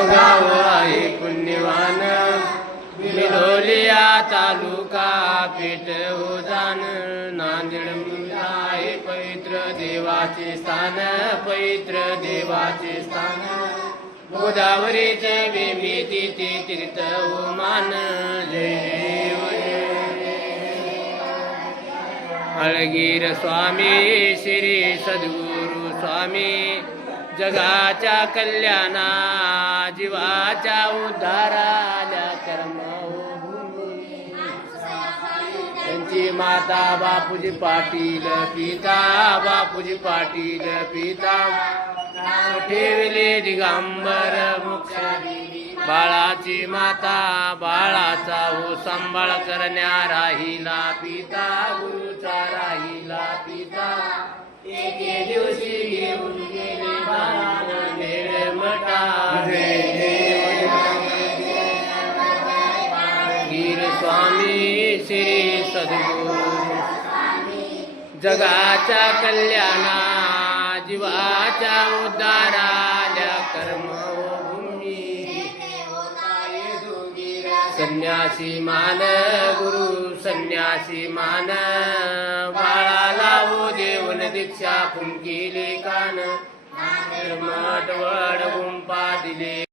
गाव आहे पुण्यवान, मिळोलिया तालुका पेठ उजान. नांदेड आहे पवित्र देवाचे स्थान, पवित्र देवाचे स्थान. गोदावरीचे विमिती ते तीर्थ उमान. जय अळगीर स्वामी श्री सद्गुरु स्वामी. जगाच्या कल्याणा जीवाच्या उद्धाराल्या कर्मभूमी. त्यांची माता बापूजी पाटील पिता, बापूजी पाटील पिता. ठेवले दिगंबर मुक्ष बाळाची माता, बाळाचा हो सांभाळ करण्या राहिला पिता, गुरुचा राहिला पिता. एके दिवशी घेऊन गेले बाळाला निळमठा. गीर स्वामी श्री सद्गुरु. जगाच्या कल्याणा जीवाच्या उद्धाराल्या कर्मभूमी. संन्यासी मान गुरु संन्यासी मान. बाळाला हो देऊन दीक्षा फुंकिले कान. मठ वड गुंपा दिले.